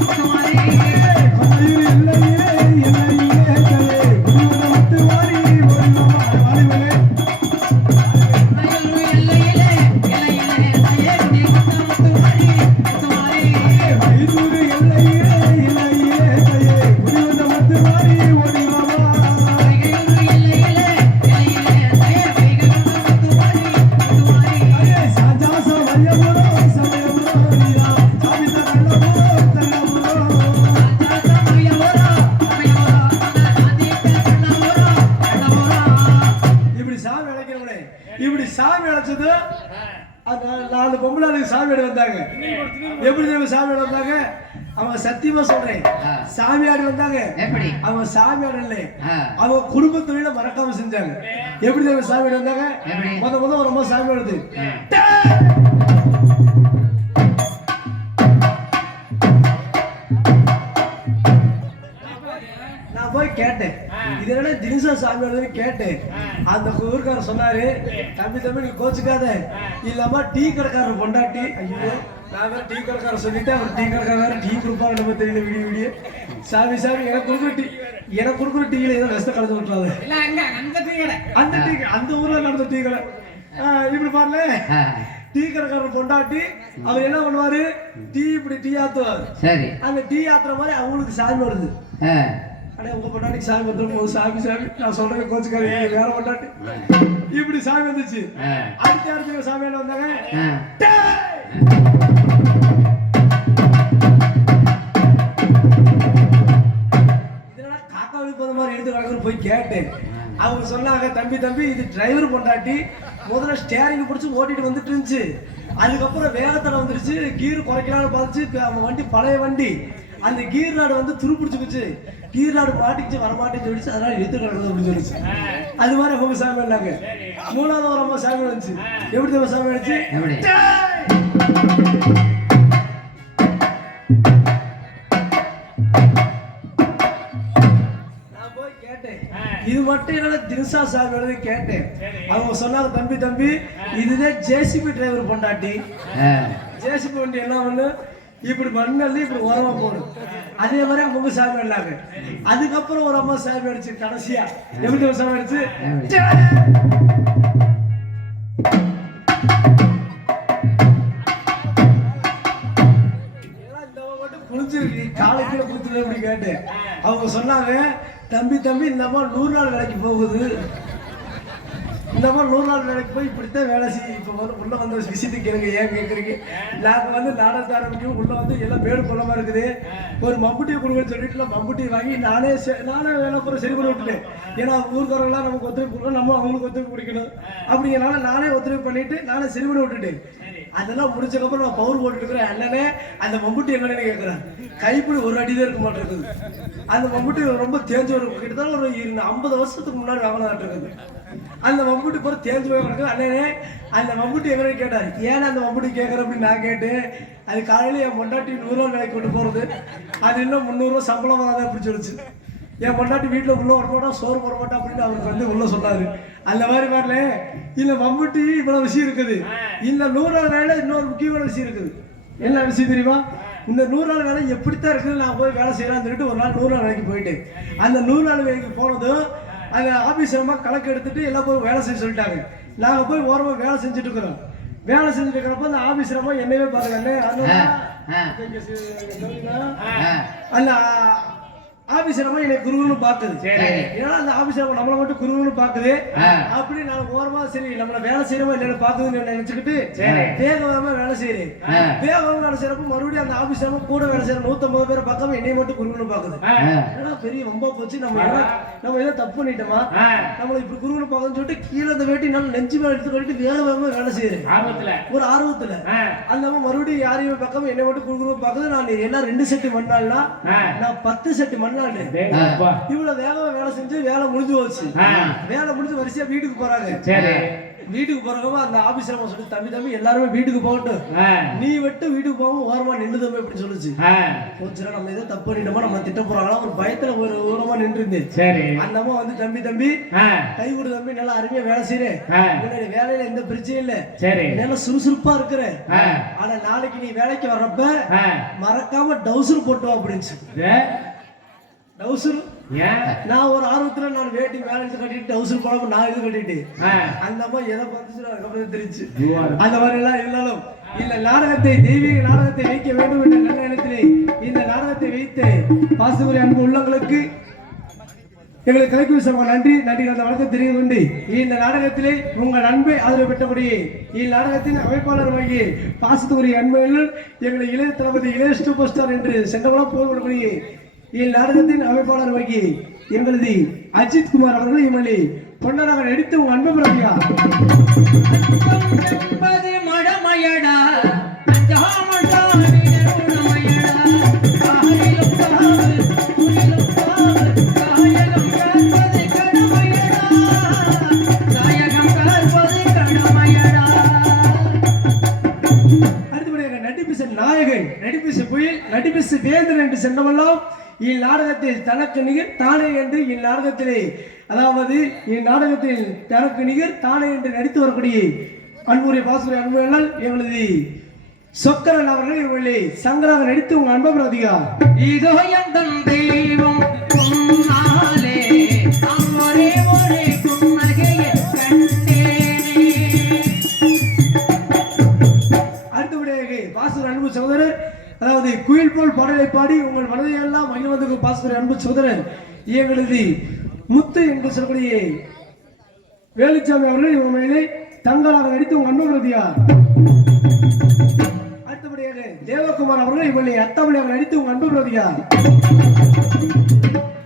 இப்படி நாலு பொம்பளாளுக்கு சாமி ஆடி வந்தாங்க. எப்படி தெரியுமா சாமி ஆடி வந்தாங்க? அவங்க சத்தியமா சொல்றேன். ஆ. சாமி ஆடி வந்தாங்க. எப்படி? அவங்க சாமி ஆடல ஆ. அவங்க குடும்ப தொழில மறக்காம செஞ்சாங்க. எப்படி தெரியுமா சாமி ஆடி வந்தாங்க? முத முத அம்மா சாமி ஆ. நான் போய் கேட்டேன். இது என்ன தினிசா சாமி ஆடுதுன்னு கேட்டேன் அந்த ஊருக்காரர் சொன்னாரு தம்பி தம்பி நீ கோச்சுக்காத. இல்லாம டீ கடைக்காரர் பொண்டாட்டி. ஐயோ நான் வேற டீ கடைக்காரர் சொல்லிட்டு அவர் டீ கடைக்காரர் வேற டீ கொடுப்பாங்க நம்ம தெரியல விடிய விடிய. சாமி சாமி எனக்கு கொடுக்குற டீ எனக்கு கொடுக்குற டீல ஏதோ விஷத்தை கலந்து விட்டுறாது அந்த டீ அந்த ஊர்ல நடந்த டீ கடை. இப்படி பாருல. டீ கடைக்காரர் பொண்டாட்டி அவர் என்ன பண்ணுவாரு? டீ இப்படி டீ ஆத்துவார். சரி. அந்த டீ ஆத்துற மாதிரி அவங்களுக்கு சாமி வருது. அடே உங்க பொண்டாட்டிக்கு சாமி வந்துடும் போது சாமி சாமி நான் சொல்றேன் கோச்சுக்காரீங்க வேற பொண்டாட்டி இப்படி சாமி வந்துச்சு. அடுத்த அடுத்த சாமி என்ன வந்தாங்க? ஆ. டேய்! இதெல்லாம் காக்கா விப்பது மாதிரி எடுத்து கிடக்குன்னு போய் கேட்டேன். அவங்க சொன்னாங்க தம்பி தம்பி இது டிரைவர் பொண்டாட்டி. முதல்ல ஸ்டேரிங் பிடிச்சி ஓட்டிட்டு வந்துட்டு இருந்துச்சு. அதுக்கப்புறம் வேகத்தில் வந்துருச்சு. கீர் குறைக்கலாம்னு பார்த்துச்சு. வண்டி பழைய வண்டி. அந்த கீர் நாடு வந்து துரு பிடிச்சிக்கிச்சு கீர் நாடு மாட்டிச்சு வரமாட்டேன்னு சொல்லிச்சு அதனால எடுத்து கிடக்குது அப்படின்னு சொல்லிச்சு. அது மாதிரி அவங்க சாமி இருந்தாங்க மூணாவது ஒரு அம்மா சாமி வந்துச்சு. எப்படி தெரியுமா சாமி வந்துச்சு? எப்படி? நான் போய் கேட்டேன். இது மட்டும் என்னால தினசா சாமியோட கேட்டேன். அவங்க சொன்னாங்க தம்பி தம்பி இதுதான் ஜேசிபி டிரைவர் பொண்டாட்டி. ஜேசிபி வண்டி என்ன பண்ணு இப்படி மண்ணல்லி இப்படி உரமா போடும் அதே மாதிரி அவங்க சாமி அடினாங்க அதுக்கப்புறம் ஒரு அம்மா சாமி அடிச்சு கடைசியா. எப்படி சாமி அடிச்சு இந்த அம்மா மட்டும் குளிச்சிருக்கு. காலை கீழே குத்துறது இப்படி அவங்க சொன்னாங்க தம்பி தம்பி இந்த அம்மா நூறு நாள் வேலைக்கு போகுது. இந்த மாதிரி நூறு நாள் வேலைக்கு போய் இப்படித்தான் வேலை செய்யும் இப்போ வந்து உள்ள வந்த விஷயத்துக்கு கேளுங்க ஏன் கேட்குறீங்க நாங்கள் வந்து நாடகத்தை ஆரம்பிக்கும் உள்ள வந்து எல்லாம் பேடு பள்ளமா இருக்குது. ஒரு மம்புட்டியை கொடுங்கன்னு சொல்லிட்டு மம்புட்டி வாங்கி நானே செ- நானே வேலை கூட சரி பண்ணி விட்டுட்டேன். ஏன்னா ஊர்க்காரங்களாம் நமக்கு ஒத்துழைப்பு கொடுக்கணும் நம்ம அவங்களுக்கு ஒத்துழைப்பு கொடுக்கணும். அப்படிங்கிறனால நானே ஒத்துழைப்பு பண்ணிட்டு நானே சரி பண்ணி விட்டுட்டேன். அதெல்லாம் முடிச்சதுக்கப்புறம் நான் பவுர் போட்டுட்டு இருக்கிறேன் அண்ணனே அந்த மம்புட்டி என்னன்னு கேட்குறேன் கைப்பிடி ஒரு அடி தான் இருக்க மாட்டேங்குது. அந்த மம்புட்டி ரொம்ப தேஞ்சு வரும் கிட்டத்தட்ட ஒரு ஐம்பது வருஷத்துக்கு முன்னாடி வாங்கினாட்டு இருக்குது. அந்த மம்புட்டி போற தேர்ந்து போய் கிடக்கு. அண்ணனே அந்த மம்புட்டி எங்கன்னு கேட்டார். ஏன் அந்த மம்புட்டி கேட்குற அப்படின்னு நான் கேட்டேன். அது காலையில் என் பொண்டாட்டி நூறுரூவா வேலைக்கு கொண்டு போகிறது அது இன்னும் முந்நூறுரூவா சம்பளம் வராத? அப்படி சொல்லிச்சு. என் பொண்டாட்டி வீட்டில் உள்ளே வர மாட்டா சோறு போட மாட்டா அப்படின்னு அவருக்கு வந்து உள்ளே சொன்னார். அந்த மாதிரி வரல இந்த மம்முட்டி இவ்வளோ விஷயம் இருக்குது. இந்த நூறு நாள் வேலை இன்னொரு முக்கியமான விஷயம் இருக்குது. என்ன விஷயம் தெரியுமா? இந்த நூறு நாள் வேலை எப்படித்தான் இருக்குன்னு நான் போய் வேலை செய்யலாம்னு சொல்லிட்டு ஒரு நாள் நூறு நாள் வேலைக்கு போயிட்டேன். அந்த நூறு நாள் வேலைக்கு போனதும் அந்த ஆபீஸ் அம்மா கணக்கு எடுத்துட்டு எல்லாம் போய் வேலை செய்ய சொல்லிட்டாங்க. நாங்க போய் ஓரமா வேலை செஞ்சுட்டு இருக்கிறோம். வேலை செஞ்சுட்டு இருக்கிறப்ப அந்த ஆபீஸ் அம்மா என்னையவே. ஆ. அந்த ஆபீஸ் நம்ம என்னை குருன்னு பாக்குது. ஏன்னா அந்த நம்ம நம்மளை மட்டும் குருன்னு பாக்குது. அப்படி நான் ஓரமா சரி நம்மள வேலை செய்யறோமா இல்லைன்னு பாக்குதுன்னு நினைச்சுக்கிட்டு வேகமா வேலை செய்யறேன் வேகமா வேலை செய்யறப்ப மறுபடியும் அந்த ஆபீஸ் நம்ம கூட வேலை செய்யற நூத்தம்பது பேரை பார்க்காம என்னை மட்டும் குருன்னு பாக்குது. ஏன்னா பெரிய ரொம்ப போச்சு நம்ம நம்ம ஏதோ தப்பு பண்ணிட்டோமா? நம்மள இப்படி குருன்னு பாக்குதுன்னு சொல்லிட்டு கீழே இந்த வேட்டி நான் நெஞ்சு மேல எடுத்து கட்டிட்டு வேக வேகமா வேலை செய்யறேன் ஒரு ஆர்வத்துல. அந்த மறுபடியும் யாரையும் பார்க்காம என்னை மட்டும் குறுகுறு பார்க்குது. நான் எல்லாம் ரெண்டு செட்டு மண்ணாள்னா. நான் பத்து செட்டு மண்ணாள் இவ்வளவு வேகமா வேலை செஞ்சு வேலை முடிஞ்சு போச்சு. வேலை முடிஞ்சு வரிசையா வீட்டுக்கு போறாங்க சரி. வீட்டுக்கு போறவங்க அந்த ஆபீஸ்ல நம்ம சொல்லி தம்பி தம்பி எல்லாருமே வீட்டுக்கு போகட்டும். நீ விட்டு வீட்டுக்கு போகாம ஓரமா நின்று தம்பி அப்படின்னு சொல்லுச்சு. ஆ, போச்சுடா நம்ம ஏதோ தப்பு பண்ணிட்டோமா நம்ம திட்ட போறாங்களா ஒரு பயத்துல ஒரு ஓரமா நின்று இருந்தேன் சரி. அந்த அம்மா வந்து தம்பி தம்பி கை கொடு தம்பி நல்லா அருமையா வேலை செய்யறேன் உன்னுடைய வேலையில எந்த பிரச்சனையும் இல்ல. சரி. நல்லா சுறுசுறுப்பா இருக்கிற. ஆனா நாளைக்கு நீ வேலைக்கு வர்றப்ப மறக்காம டவுசர் போட்டு வா அப்படின்னு டவுசர். நான் ஒரு ஆர்வத்துல நான் வேட்டி வேலை எடுத்து கட்டிட்டு டவுசர் போடாம நான் இது கட்டிட்டு அந்த அம்மா எதை பார்த்துச்சு அதுக்கப்புறம் தெரிஞ்சு அந்த மாதிரி எல்லாம் இருந்தாலும் இந்த நாடகத்தை தெய்வீக நாடகத்தை வைக்க வேண்டும் என்ற நல்ல எண்ணத்திலே இந்த நாடகத்தை வைத்து பாசுபுரி அன்பு உள்ளங்களுக்கு எங்களுக்கு கலைக்கு விசமா நன்றி நன்றி அந்த வணக்கம் தெரிந்து கொண்டு இந்த நாடகத்திலே உங்கள் அன்பை ஆதரவு பெற்றபடியே இந்நாடகத்தின் அமைப்பாளர் வகி பாசத்துக்குரிய அன்பர்கள் எங்களை இளைய தளபதி இளைய சூப்பர் ஸ்டார் என்று சென்றவளம் போர்வடியே இந்நாடகத்தின் அமைப்பாளர் வகி எங்களது அஜித் குமார் அவர்கள் இவளை பொன்னராக நடித்து அன்பு என்பது மடமையடா நடிப்பிச நாயகன் நடிப்பிச புயல் நடிப்பிச வேந்தன் என்று சென்றவெல்லாம் இந்நாடகத்தில் தனக்கு நிகர் தானே என்று இந்நாடகத்திலே அதாவது இந்நாடகத்தில் தனக்கு நிகர் தானே என்று நடித்து வரக்கூடிய அன்புரை பாசுரை அன்புகள் எங்களது சொக்கரன் அவர்கள் இவர்களை சங்கராக நடித்து உங்கள் அன்பு பிரதிகா இதோ எந்தன் தெய்வம் அதாவது குயில் போல் பாடலை பாடி உங்கள் மனதை எல்லாம் மகிழ்வதற்கு பாசுர அன்பு சோதரன் எங்களது முத்து என்று சொல்லக்கூடிய வேலுச்சாமி அவர்கள் இவங்க மேலே தங்களாக நடித்து உங்கள் அன்பு பிரதியா அடுத்தபடியாக தேவகுமார் அவர்கள் இவங்களை அத்தாமலியாக நடித்து உங்கள் அன்பு பிரதியா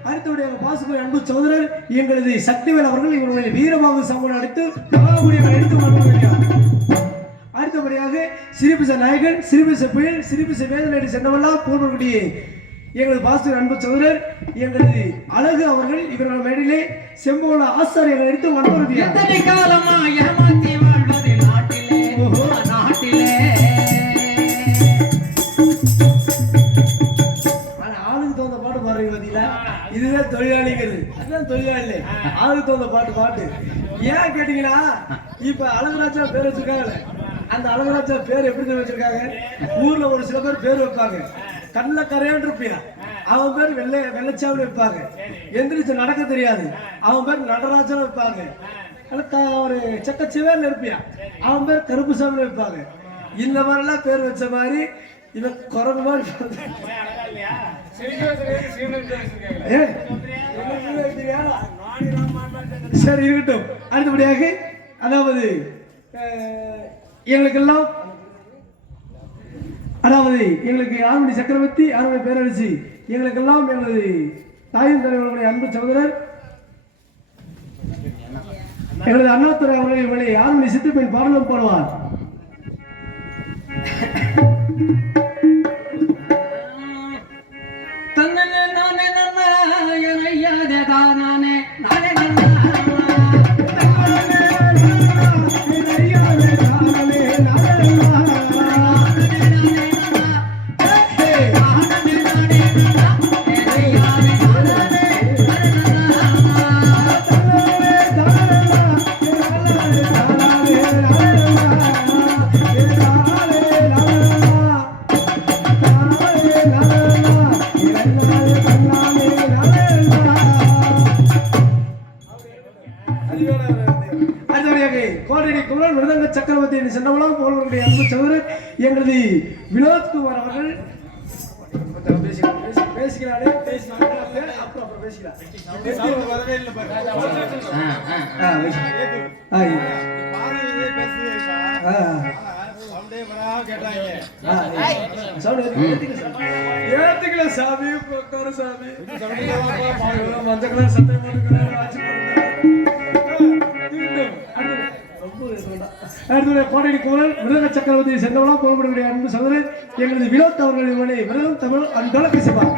அடுத்தபடியாக பாசுபுரி அன்பு சோதரர் எங்களது சக்திவேல் அவர்கள் இவர்களை வீரமாக சமூகம் நடித்து நடித்து உங்கள் அன்பு பிரதியா அடுத்தபடியாக சிரிபிச நாயகன் சிரிபிச புயல் சிரிபிச வேதனை சென்றவெல்லாம் போர்வக்கூடிய எங்களது பாஸ்டர் அன்பு சகோதரர் எங்களது அழகு அவர்கள் இவர்கள் மேடையிலே செம்போல ஆசாரியர் எடுத்து வன்புறுதியா எத்தனை காலமா ஏமாத்தி வாழ்வது நாட்டிலே ஓஹோ. நாட்டிலே? ஆனா ஆளுக்கு தகுந்த பாட்டு பாடுறீங்க பாத்தீங்களா? இதுதான் தொழிலாளிகள். அதுதான் தொழிலாளி. ஆளுக்கு தகுந்த பாட்டு பாட்டு. ஏன் கேட்டீங்கன்னா இப்ப அழகுராஜா பேர் வச்சிருக்காங்கல்ல. அந்த அழகராஜா பேர் எப்படி வச்சிருக்காங்க? ஊர்ல ஒரு சில பேர் பேர் வைப்பாங்க. கண்ணில் கரையான் இருப்பியா? அவன் பேர் வெள்ளை வெள்ளச்சாவில் வைப்பாங்க. எந்திரிச்சு நடக்க தெரியாது. அவன் பேர் நடராஜன் வைப்பாங்க. ஒரு செக்கச்சிவேல் இருப்பியா? அவன் பேர் கருப்பு கருப்புசாமி வைப்பாங்க. இந்த மாதிரிலாம் பேர் வச்ச மாதிரி இவன் குரங்கு மாதிரி சரி இருக்கட்டும். அடுத்தபடியாக அதாவது எங்களுக்கெல்லாம் அதாவது எங்களுக்கு ஆறுமணி சக்கரவர்த்தி ஆறுமணி பேரரசி எங்களுக்கெல்லாம் எங்களது தாயின் தலைவர்களுடைய அன்பு சகோதரர் எங்களது அண்ணாதுரை அவர்கள் இவளை ஆறுமணி சித்துப்பெண் பாடலும் பாடுவார். சக்கரவர்த்தி என்று சென்றவெல்லாம் போலவர்களுடைய அன்பு சகோதரர் எங்களது வினோத்குமார் அவர்கள். ஏத்துக்கல சாமி. சாமி. மஞ்சள் சட்டை போட்டுக்கிறாரு, ஆட்சி பண்ணுறாரு. அடுத்தது கோடை குமரன் மிருதங்க சக்கரவர்த்தி சென்றவளா போகப்படக்கூடிய அன்பு சகோதரர் எங்களது வினோத் அவர்களின் இவனை மிருதம் தமிழ் அன்பள பேசுவார்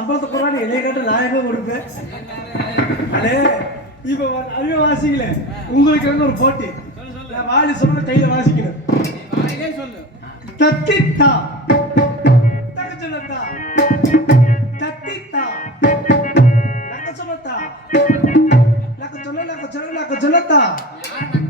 சம்பளத்தை குறான்னு என்னைய கேட்டு எங்க கொடுப்பேன்? அடே இப்போ அருமையா வாசிக்கல. உங்களுக்கு வந்து ஒரு போட்டி? நான் வாலி சொல்ற கையில வாசிக்கணும் சொல்லு. தத்தித்தா. தகச்சலத்தா தத்தித்தா. லக்கச்சலத்தா லக்கச்சல லக்கச்சல லக்கச்சலத்தா ஏய்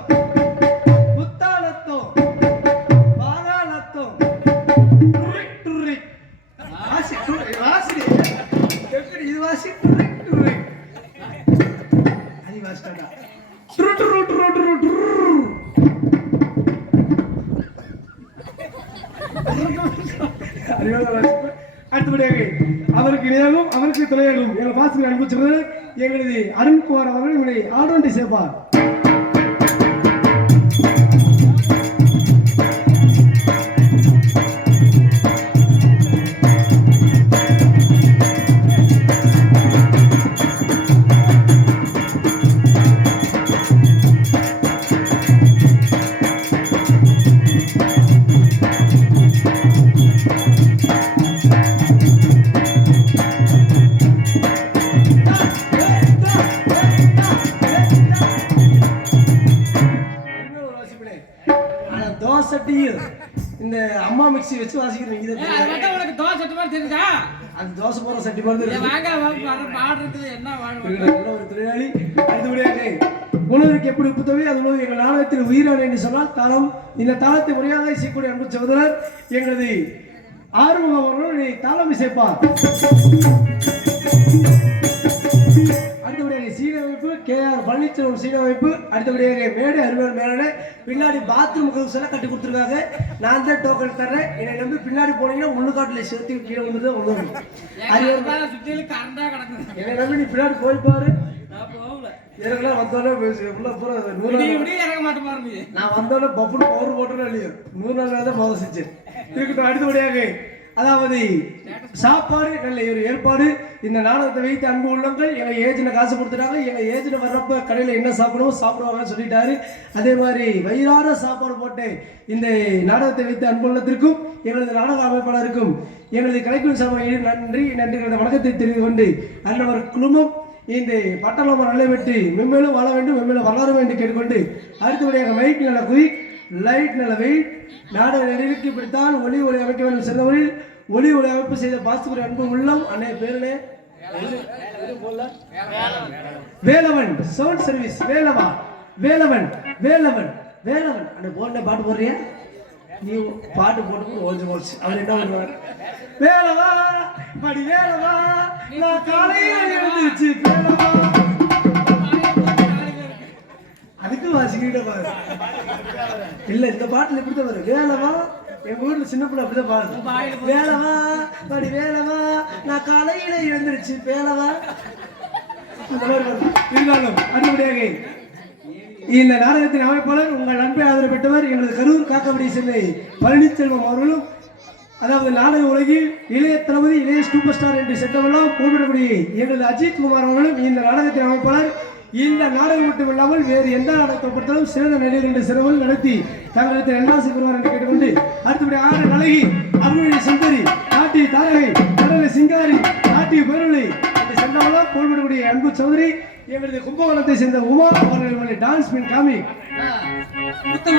அடுத்தபடியாக அவருக்கு இணையாகவும் அவருக்கு துணையாகவும் எங்கள் பாசங்களை அனுப்பிச்சிருந்தது எங்களது அருண்குமார் அவர்கள் இவனை ஆடோண்டி சேர்ப்பார். மிக்ஸி வச்சு வாசிக்கிறீங்க இதை அது மட்டும் உனக்கு தோசை சட்டு மாதிரி தெரியுதா? அந்த தோசை போடுற சட்டி மாதிரி இருக்கு. வாங்க பாடுறது என்ன நல்ல ஒரு தொழிலாளி அடுத்தபடியாக உணவுக்கு எப்படி உப்பு தேவை அது உணவு எங்கள் நாடகத்தில் உயிரான என்று சொன்னால் தாளம் இந்த தாளத்தை முறையாக இசைக்கூடிய அன்பு சகோதரர் எங்களது ஆறுமுகம் அவர்கள் தாளம் இசைப்பார். கே ஆர் பழனிச்செல்வம் சீன அமைப்பு அடுத்தபடியாக மேடை அருமையான மேடை. பின்னாடி பாத்ரூம் கவுசெல்லாம் கட்டி கொடுத்துருக்காங்க. நான் தான் டோக்கன் தர்றேன். என்னை நம்பி பின்னாடி போனீங்கன்னா முள்ளுக்காட்டில் சேர்த்து கீழே வந்து தான் உதவும் அது என்னை நம்பி நீ பின்னாடி போய் பாரு. எனக்குலாம் வந்தோடனே எவ்வளோ பூரா நூறு நான் வந்தோடனே பப்புனு பவுடர் போட்டுறேன் இல்லையோ. நூறு நாள் தான் மோதல் செஞ்சேன். இருக்கட்டும் அடுத்தபடியாக அதாவது சாப்பாடு நல்ல ஒரு ஏற்பாடு. இந்த நாடகத்தை வைத்து அன்பு உள்ளங்கள் எங்கள் ஏஜென்ட் காசு கொடுத்துட்டாங்க. எங்கள் ஏஜென்ட் வர்றப்ப கடையில் என்ன சாப்பிடுவோம் சாப்பிடுவாங்கன்னு சொல்லிட்டாரு. அதே மாதிரி வயிறார சாப்பாடு போட்டு இந்த நாடகத்தை வைத்து அன்பு உள்ளத்திற்கும் எங்களது நாடக அமைப்பாளருக்கும் எங்களது கலைக்குழு சபையில் நன்றி நன்றி வணக்கத்தை தெரிந்து கொண்டு அன்னவர் குழுமம் இந்த பட்டணம் நிலைபெற்று மென்மேலும் வாழ வேண்டும் மென்மேலும் வளர வேண்டும் கேட்டுக்கொண்டு அடுத்தபடியாக மைக்கில் நல்ல குயிக் லைட் நல்ல வெயிட். நாடக நெறிக்கு இப்படித்தான் ஒளி ஒளி அமைக்க வேண்டும். சிறந்தவரில் ஒளி ஒளி அமைப்பு செய்த பாஸ்துபுரி அன்பு உள்ளம். அன்னை பேருனே வேலவன். Sound service. வேலவா? வேலவன். வேலவன். வேலவன். அந்த போன பாட்டு போடுறியா? நீ பாட்டு போட்டு ஓஞ்சு போச்சு அவர் என்ன பண்ணுவார்? வேலவா? படி வேலவா? நான் காலையில் எழுந்துச்சு வேலவா? அதுக்கு வாசிக்கிட்ட பாரு. இல்ல இந்த பாட்டுல இப்படிதான் வரும். வேலவா எங்க ஊர்ல சின்ன பிள்ளை அப்படிதான் பாருங்க வேலவா படி வேலவா நான் காலையில எழுந்துருச்சு வேலவா அந்த மாதிரி இருந்தாலும் அடுத்தபடியாக இந்த நாடகத்தின் அமைப்பாளர் உங்கள் அன்பை ஆதரவு பெற்றவர் எங்களது கரூர் காக்கபடி சென்னை பழனிச்செல்வம் அவர்களும் அதாவது நாடக உலகில் இளைய தளபதி இளைய சூப்பர் ஸ்டார் என்று சென்றவெல்லாம் போன்றபடி எங்களது அஜித் குமார் அவர்களும் இந்த நாடகத்தின் அமைப்பாளர் இந்த நாடகம் மட்டும் இல்லாமல் வேறு எந்த நாடகத்தை பொறுத்தாலும் சிறந்த நடிகர் என்று சிறவல் நடத்தி தங்களுக்கு நல்லாசி பெறுவார் என்று கேட்டுக்கொண்டு அடுத்தபடி ஆறு நலகி அருள்மொழி சுந்தரி நாட்டி தாரகை கடலை சிங்காரி நாட்டி பேருளை என்று சென்றவெல்லாம் அன்பு சௌதரி எங்களது கும்பகோணத்தை சேர்ந்த உமா அவர்கள் டான்ஸ் மின் காமி. முத்து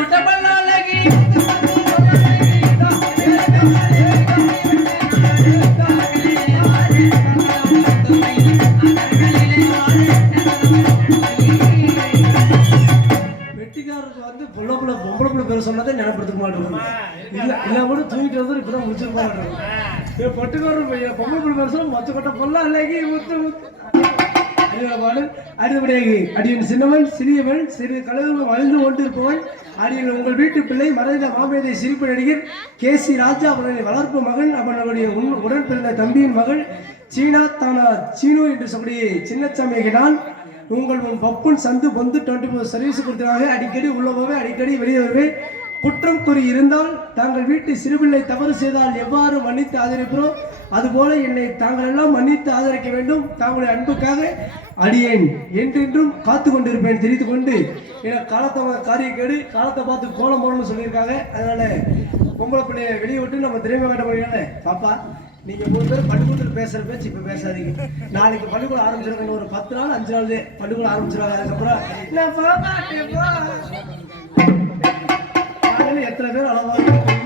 கூட தூங்கிட்டு வந்து இப்பதான் முடிச்சிருப்பாங்க பொட்டுக்காரர் பையன் பொம்பளை பிள்ளை பேர் மொத்த கொட்ட பொல்லாம் இல்லைக்கு முத்து முத்து. அடியோட பாடல் அடுத்தபடியாக அடியின் சின்னவன் சிறியவன் சிறு கலவுகள் வளர்ந்து கொண்டிருப்பவன். அடியில் உங்கள் வீட்டு பிள்ளை மறைந்த மாமேதை சிரிப்பு நடிகர் கே சி ராஜா அவர்களின் வளர்ப்பு மகன் அவர்களுடைய உடன் பிறந்த தம்பியின் மகள் சீனா தானா சீனு என்று சொல்லக்கூடிய சின்னச்சாமியை நான் உங்கள் உன் பப்புன் சந்து பொந்து டுவெண்ட்டி ஃபோர் சர்வீஸ் கொடுத்ததாக அடிக்கடி உள்ளவே அடிக்கடி வெளியே வருவேன். குற்றம் குறி இருந்தால் தாங்கள் வீட்டு சிறுபிள்ளை தவறு செய்தால் எவ்வாறு மன்னித்து ஆதரிக்கிறோம் அதுபோல என்னை தாங்கள் எல்லாம் மன்னித்து ஆதரிக்க வேண்டும். தாங்களுடைய அன்புக்காக அடியேன். என்றென்றும் காத்து கொண்டிருப்பேன். தெரிந்து கொண்டு ஏன்னா காலத்தை காரிய கேடு காலத்தை பார்த்து கோலம் போடணும்னு சொல்லியிருக்காங்க. அதனால பொம்பளை பிள்ளைய வெளியே விட்டு நம்ம திரும்ப கட்ட முடியாது பாப்பா நீங்க மூணு பேர் பள்ளிக்கூடத்தில் பேசுற பேச்சு இப்ப பேசாதீங்க. நாளைக்கு பள்ளிக்கூடம் ஆரம்பிச்சிருக்கணும். ஒரு பத்து நாள் அஞ்சு நாள் பள்ளிக்கூடம் ஆரம்பிச்சிருவாங்க. அதுக்கப்புறம் காலையில் எத்தனை பேர் அளவாக இருக்கோம்.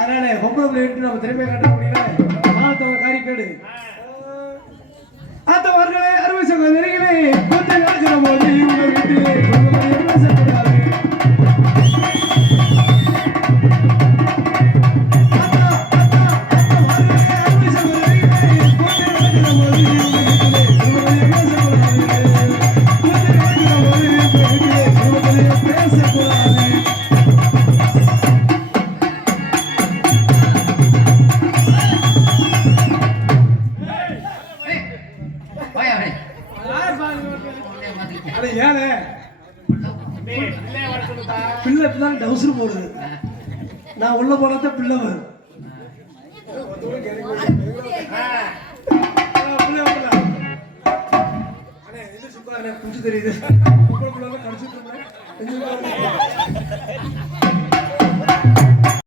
அதனால பொம்பளை பிள்ளை விட்டு நம்ம திறமை காட்ட முடியல மாத்தவ காரிக்கேடு அத்தவர்களே அறுவை சகோதரிகளே கொஞ்சம் நினைக்கிற போது உங்க வீட்டு நான் உள்ள போனாதான் பிள்ளை வரும். தெரியுது. கடிச்சிட்டு